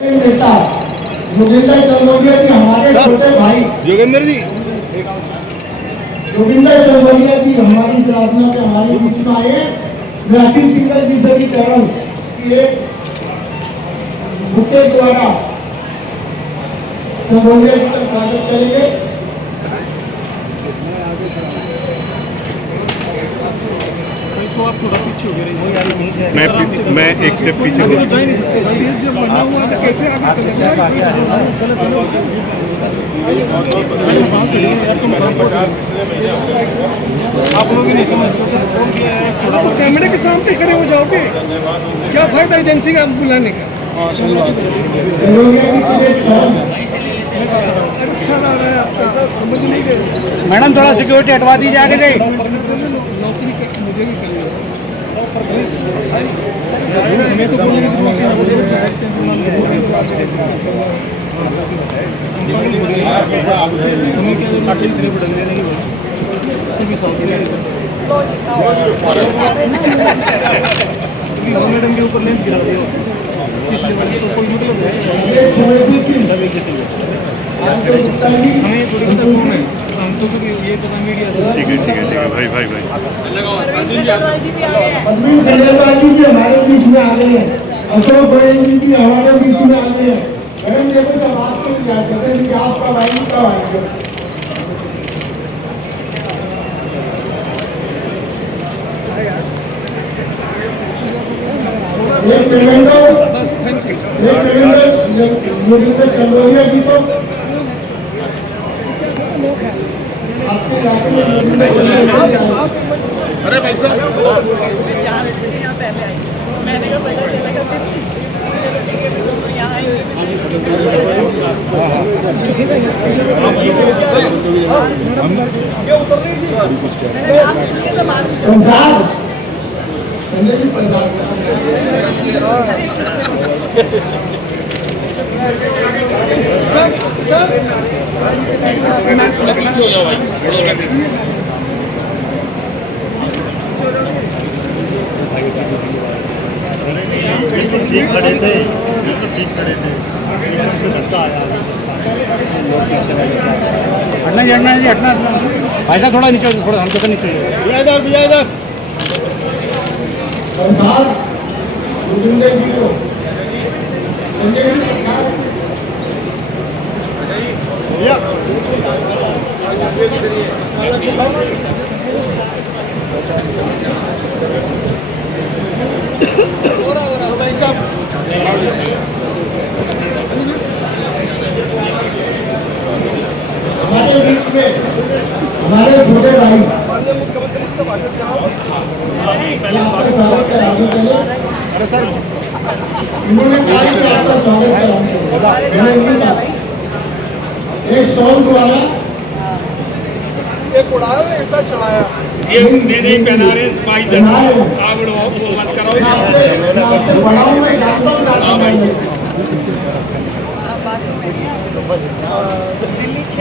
नेता योगेंद्र चंदोलिया जी हमारे छोटे भाई योगेंद्र जी योगेंद्र चंदोलिया जी हमारी प्रार्थना के हमारे बीच में आए हैं। मैं अखिल सिंगल जी से भी कह रहा हूँ कि एक बुके द्वारा चंदोलिया जी का स्वागत करेंगे। तो आप थोड़ा पीछे हो गए। मैं एक स्टेप पीछे हो जा ही नहीं सकते। स्टेज जब बना हुआ है कैसे आगे चलेंगे? आप लोग ही नहीं समझते तो कैमरे के सामने खड़े हो जाओगे, क्या फायदा एजेंसी का बुलाने का? आ रहा है आपका, समझ नहीं गए। मैडम थोड़ा सिक्योरिटी हटवा दीजिए आगे से। नौकरी मुझे भी करनी है। हमें तो बोलेंगे मैडम के ऊपर लेंस गिरा दिया पिछले वाले तो कोई मतलब हमें थोड़ी कम है। हम तो ये पता मीडिया से ठीक है भाई अरविंद केजरीवाल जी भी हमारे बीच में आ गए हैं, अशोक गोयल जी भी हमारे बीच में आ गए हैं। मैडम देखो सब आपको याद करते हैं कि आप कब आएंगे कब आएंगे। एक योगेंद्र चंदोलिया जी को आपके इलाके में अरे भाई साहब मैंने कहा पता चलेगा पंजाब संजय जी पंजाब पीछे हो जाओ भाई। ठीक खड़े थे, बिल्कुल ठीक खड़े थे, एकदम से धक्का आया। हटना जी हटना भाई साहब थोड़ा नीचे, थोड़ा हमको तो नीचे भैया इधर सरकार योगेंद्र जी को संजय जी हमारे बीच में हमारे छोटे भाई अरे सर उन्होंने कहा कि आपका स्वागत कराएंगे। एक सॉन्ग द्वारा एक उड़ाया ऐसा चढ़ाया ये मेरे बनारस भाई आवड़ो वो मत करो। आपसे बड़ा हूं मैं जानता हूं दिल्ली 6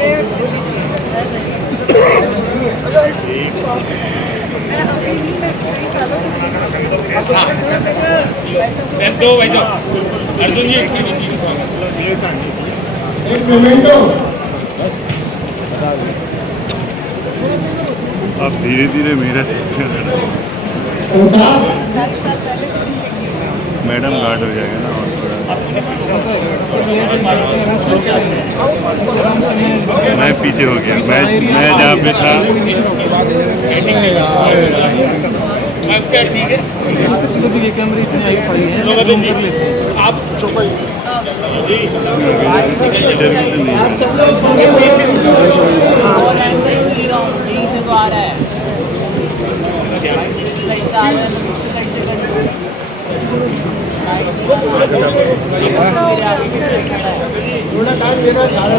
दो भाई साहब अर्जुन जी एक मोमेंटो अब धीरे धीरे मेरा मैडम गार्ड हो जाएगा ना और मैं पीछे हो गया। मैं जहाँ पे था ठीक है। सभी ये कैमरे इतने आई फाई हैं आप और एंगल यहीं से तो आ रहा है, साइड से आ रहा है, दूसरी साइड से कर थोड़ा टाइम देना सारा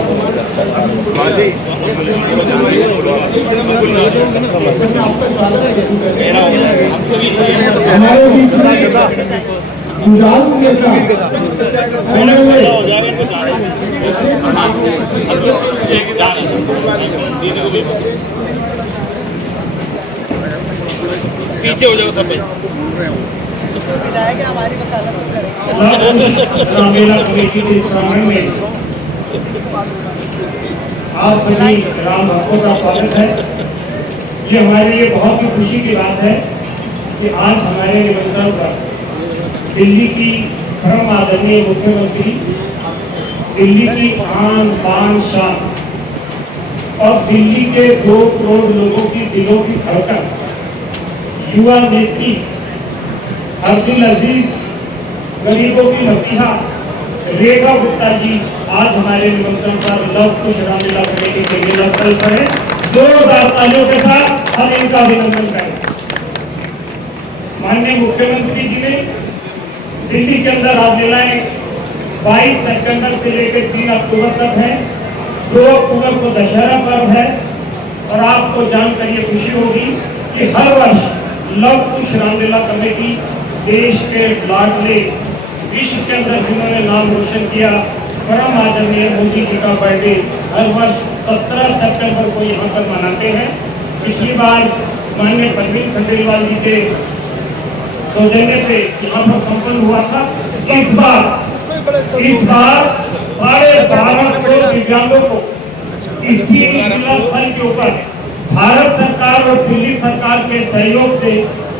आपका स्वागत हमारे बीच में गुजरात नेता पीछे हो जाओ सब। तो विधायक है हमारी वकालत तो करें। रामलीला कमेटी के प्रांगण में आप सभी राम भक्तों का स्वागत है। ये हमारे लिए बहुत ही खुशी की बात है कि आज हमारे निमंत्रण पर दिल्ली की परम आदरणीय मुख्यमंत्री, दिल्ली की आन बान शान और दिल्ली के 2 करोड़ लोगों की दिलों की धड़कन, युवा नेत्री, अब्दुल अजीज, गरीबों की मसीहा रेखा गुप्ता जी आज हमारे निमंत्रण पर लव कुश रामलीला कमेटी के मेला स्थल पर है। जोरदार तालियों के साथ हम इनका अभिनंदन करें। माननीय मुख्यमंत्री जी ने दिल्ली के अंदर रामलीलाएं 22 सितंबर से लेकर 3 अक्टूबर तक है। 2 अक्टूबर को दशहरा पर्व है और आपको जानकर ये खुशी होगी कि हर वर्ष लव कुश रामलीला कमेटी देश के लाडले, विश्व के अंदर जिन्होंने नाम रोशन किया, परम आदरणीय मोदी जी का बर्थडे हर वर्ष 17 सितंबर को यहाँ पर मनाते हैं। पिछली बार माननीय परवीन खंडेलवाल जी के सौजन्य से यहाँ पर संपन्न हुआ था। इस बार 1250 दिव्यांगों को इसी जिला स्थल के ऊपर भारत सरकार और दिल्ली सरकार के सहयोग से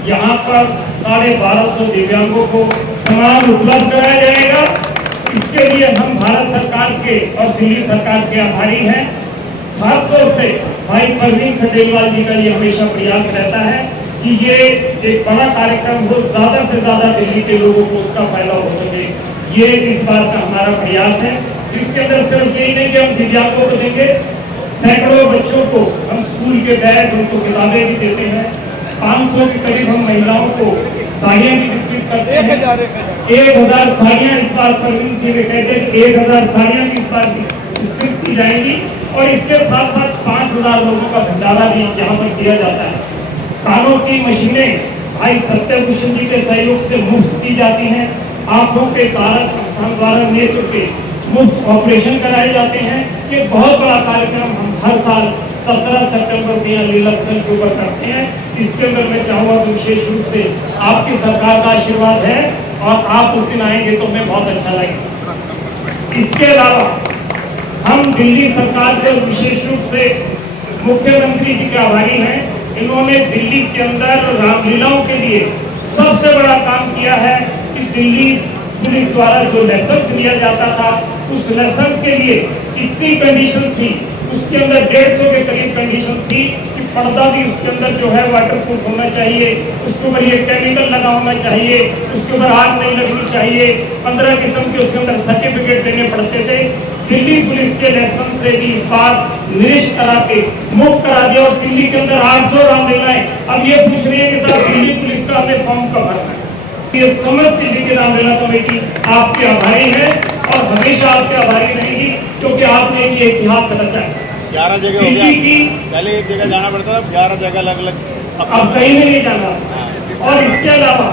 यहाँ पर 1250 दिव्यांगों को सामान उपलब्ध कराया जाएगा। इसके लिए हम भारत सरकार के और दिल्ली सरकार के आभारी हैं। खासतौर से भाई परवीन खंडेलवाल जी का ये हमेशा प्रयास रहता है कि ये एक बड़ा कार्यक्रम हो, ज्यादा से ज्यादा दिल्ली के लोगों को उसका फायदा हो सके। ये इस बार का हमारा प्रयास है, जिसके अंदर सिर्फ यही नहीं कि हम दिव्यांगों को देंगे, सैकड़ों बच्चों को हम स्कूल के बैग, उनको किताबें भी देते हैं। 500 के करीब हम महिलाओं को साड़ियाँ भी वितरित करते हैं। 1000 साड़ियाँ इस बार परवीन जी ने कहते हैं 1000 साड़ियाँ भी इस बार वितरित की जाएंगी और इसके साथ साथ 5000 लोगों का भंडारा भी यहाँ पर किया जाता है। कानों की मशीनें भाई सत्यभूषण जी के सहयोग से मुफ्त दी जाती हैं। आंखों के तारा संस्थान द्वारा नेत्र के मुफ्त ऑपरेशन कराए जाते हैं। ये बहुत बड़ा कार्यक्रम हम हर साल 17 सितंबर को यहाँ लीला स्थल के ऊपर करते हैं। इसके अंदर मैं चाहूँगा कि विशेष रूप से आपकी सरकार का आशीर्वाद है और आप उस दिन आएंगे तो हमें बहुत अच्छा लगेगा। इसके अलावा हम दिल्ली सरकार के विशेष रूप से मुख्यमंत्री जी के आभारी हैं। इन्होंने दिल्ली के अंदर रामलीलाओं के लिए सबसे बड़ा काम किया है कि दिल्ली पुलिस द्वारा जो लाइसेंस लिया जाता था, उस लाइसेंस के लिए कितनी कंडीशंस थी, उसके अंदर 150 के करीब कंडीशंस थी कि पर्दा भी उसके अंदर जो है वाटरप्रूफ होना चाहिए, उसके ऊपर ये केमिकल लगा होना चाहिए, उसके ऊपर आग नहीं लगनी चाहिए। 15 किस्म के उसके अंदर सर्टिफिकेट देने पड़ते थे। दिल्ली पुलिस के लाइसेंस से भी इस बार निरस्त करा के मुक्त करा दिया और दिल्ली के अंदर 800 रामलीलाएं अब ये पूछ रही है कि साहब दिल्ली पुलिस का हमें फॉर्म कब भरना है। ये समस्त दिल्ली की रामलीला कमेटी आपके आभारी है और हमेशा आपके आभारी रहेगी, क्योंकि आपने ये इतिहास रचा है। 11 जगह हो गया, पहले एक जगह जाना पड़ता था, 11 जगह अलग अलग अब कहीं नहीं जाना। और इसके अलावा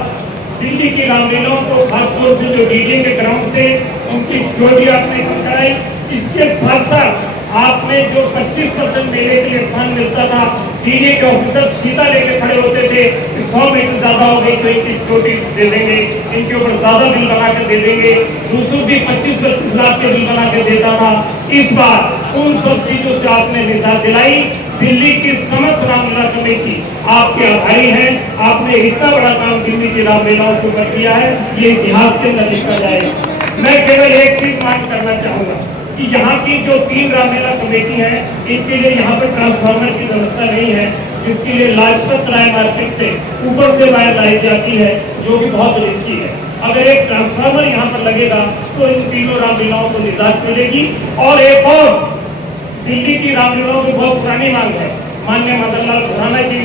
दिल्ली की रामलीलाओं को खासतौर से जो डीजे के ग्राउंड थे उनकी सिक्योरिटी आपने कम कराई। इसके साथ साथ आपने जो 25% मेले के लिए स्थान मिलता था, डीजे के ऑफिसर सीधा लेके खड़े होते थे कि 100 मीटर ज्यादा हो गई तो इनकी सिक्योरिटी दे देंगे, इनके ऊपर ज्यादा बिल बना के दे देंगे। दूसरों भी 25-25 लाख के बिल बना के देता था। इस बार उन सब चीजों से आपने निजात दिलाई। दिल्ली की समस्त रामलीला कमेटी आपके आभारी है। आपने इतना बड़ा काम दिल्ली की रामलीलाओं के ऊपर किया है, ये इतिहास के अंदर लिखा जाएगा। मैं केवल एक चीज मांग करना चाहूंगा कि यहाँ की जो 3 रामलीला कमेटी है, इनके लिए यहाँ पर ट्रांसफार्मर की व्यवस्था नहीं है, जिसके लिए लाजपत राय मार्केट से ऊपर से वायर लाई जाती है, जो कि बहुत रिस्की है। अगर एक ट्रांसफार्मर यहाँ पर लगेगा तो इन तीनों रामलीलाओं को निजात मिलेगी। और एक और दिल्ली की रामलीलाओं की बहुत पुरानी मांग है, माननीय मदन लाल खुराना जी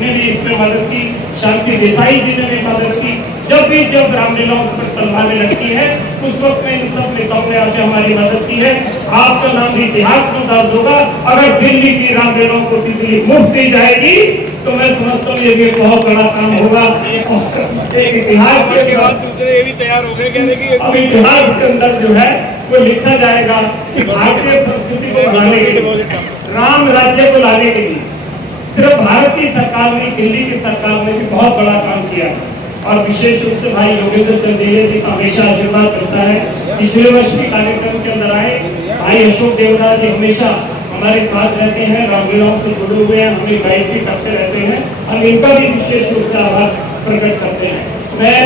ने भी इसमें मदद की, शांति देसाई जी ने भी मदद की। जब रामलीलाओं पर तलवारें लगती है उस वक्त में इन सब नेताओं ने आके हमारी मदद की है। आपका नाम भी इतिहास में दर्ज होगा। अगर दिल्ली की रामलीलाओं को बिजली मुफ्त दी जाएगी तो मैं समझता हूँ ये भी बहुत बड़ा काम होगा। एक इतिहास के बाद दूसरे ये भी तैयार हो गए कहने की अब इतिहास के अंदर जो है वो लिखा जाएगा कि भारतीय संस्कृति को बढ़ाने के लिए, राम राज्य को लाने के लिए सिर्फ भारत की सरकार नहीं, दिल्ली की सरकार ने भी बहुत बड़ा काम किया। और विशेष रूप से भाई योगेंद्र चंदेलिया जी का हमेशा आशीर्वाद करता है। पिछले वर्ष भी कार्यक्रम के अंदर आए भाई अशोक देवनाथ जी हमेशा हमारे साथ रहते हैं, रामलीलाओं से जुड़े हुए हैं, हमें गाइड भी करते रहते हैं और इनका भी विशेष रूप से आभार प्रकट करते हैं। मैं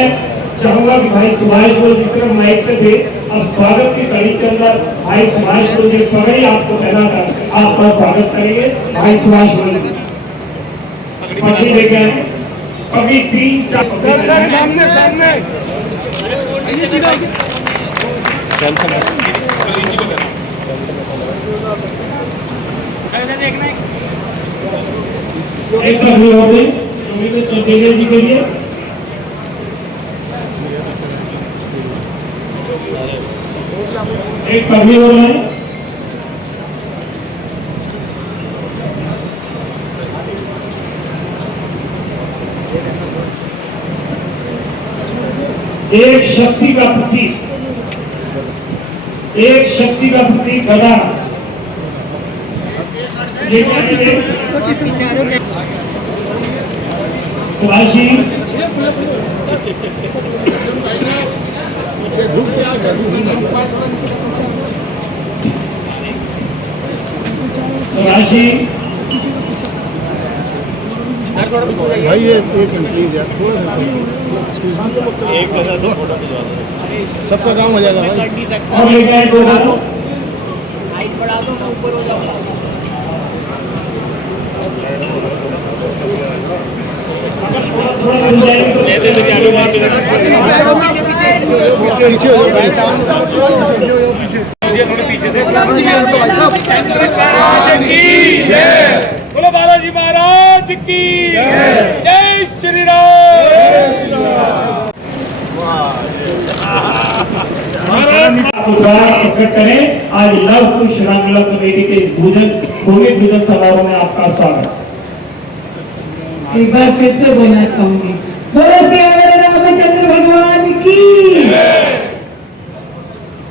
चाहूंगा कि भाई सुभाष बोल जिस तरह माइक पे थे, अब स्वागत की कड़ी के अंदर भाई सुभाष बोल जी पगड़ी आपको पहनाकर आपका स्वागत करेंगे। भाई सुभाष बोल पगड़ी लेके आए, पगड़ी 3-4 सर सामने सामने एक पगड़ी हो गई योगेंद्र चंदेलिया जी के लिए। एक पगड़ी हो रहा है, एक शक्ति का प्रतीक, एक शक्ति का प्रतीक गदा सुभाष जी सुभाष जी भाई ये एक मिनट प्लीज यार, थोड़ा सा एक तो फोटो खिंचवा दो, सबका काम हो जाएगा भाई। और लेके आए दो हाथों हाइट बढ़ा दो, मैं ऊपर हो जाऊंगा। थोड़ा मिल जाएगी पीछे हो जाओ भाई। बोलो बालाजी महाराज की जय श्री राम। प्रकट करें। आज लव कुश रामलीला कमेटी के इस भूमि पूजन समारोह में आपका स्वागत। एक बार फिर से बोलना चाहूंगी, बोलो सियावर रामचंद्र भगवान की।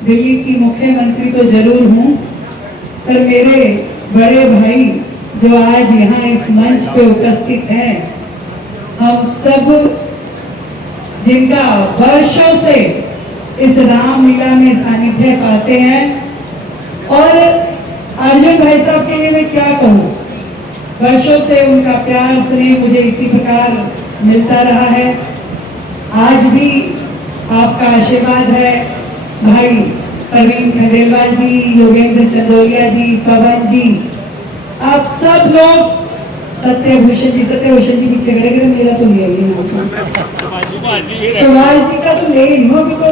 दिल्ली की मुख्यमंत्री तो जरूर हूँ, पर मेरे बड़े भाई जो आज यहाँ इस मंच पे उपस्थित हैं, हम सब जिनका वर्षों से इस रामलीला में सानिध्य पाते हैं, और अर्जुन भाई साहब के लिए मैं क्या कहूँ, वर्षों से उनका प्यार स्नेह मुझे इसी प्रकार मिलता रहा है। आज भी आपका आशीर्वाद है। भाई प्रवीण खंडेलवाल जी, योगेंद्र चंदोलिया जी, पवन जी, आप सब लोग, सत्यभूषण जी पीछे खड़े खड़े, मेरा तो ले सुभाष जी का तो ले ही हो, तो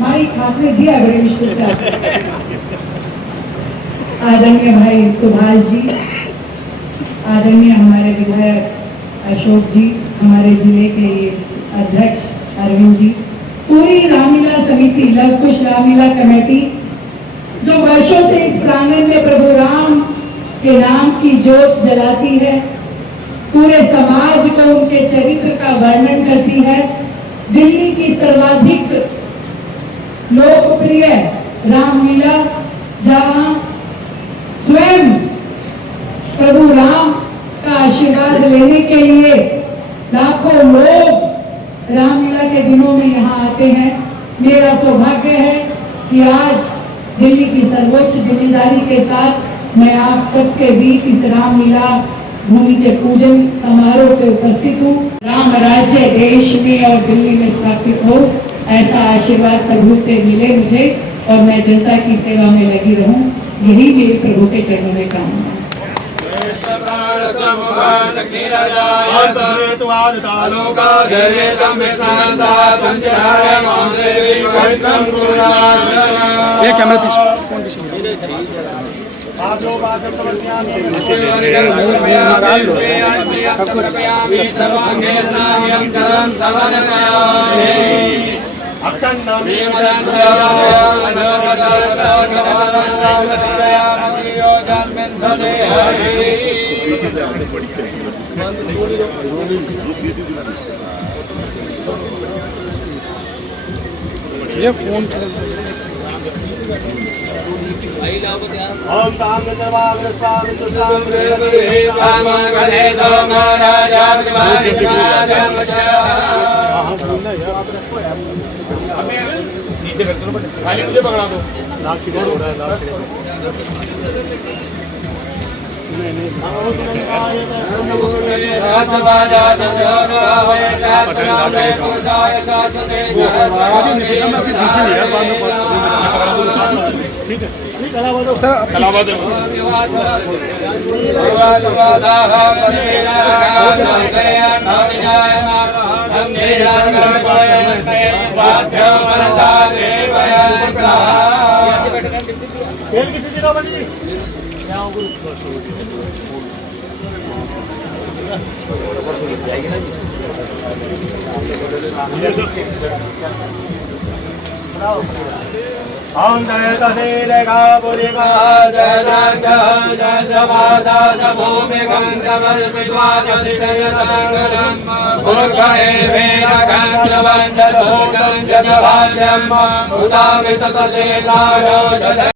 माइक हाथ में दिया बड़े मुश्किल से। आदरणीय भाई सुभाष जी, आदरणीय हमारे विधायक अशोक जी, हमारे जिले के अध्यक्ष अरविंद जी, पूरी रामलीला समिति, लव कुश रामलीला कमेटी जो वर्षों से इस प्रांगण में प्रभु राम के नाम की जोत जलाती है, पूरे समाज को उनके चरित्र का वर्णन करती है। दिल्ली की सर्वाधिक लोकप्रिय रामलीला, जहां स्वयं प्रभु राम का आशीर्वाद लेने के लिए लाखों लोग रामलीला के दिनों में यहाँ आते हैं। मेरा सौभाग्य है कि आज दिल्ली की सर्वोच्च जिम्मेदारी के साथ मैं आप सबके बीच इस रामलीला भूमि के पूजन समारोह पे उपस्थित हूँ। राम राज्य देश में और दिल्ली में स्थापित हो, ऐसा आशीर्वाद प्रभु से मिले मुझे, और मैं जनता की सेवा में लगी रहूं, यही मेरे प्रभु के चरणों में कामना है। ये कैमरा पीछे, फोन पीछे। ये फोन ओम ताम नंदवाम रसाम तुसाम खाली मुझे पकड़ा दो लाख की हो रहा है लाख किसी जगह बनी ओम जय तसे का बोले का जय जय जय जय जवादा भूमि गंधवल विद्वाद जय संगलम भूगए वेद गंधवल भूगंध जवाद्यम उदामित तसे सारो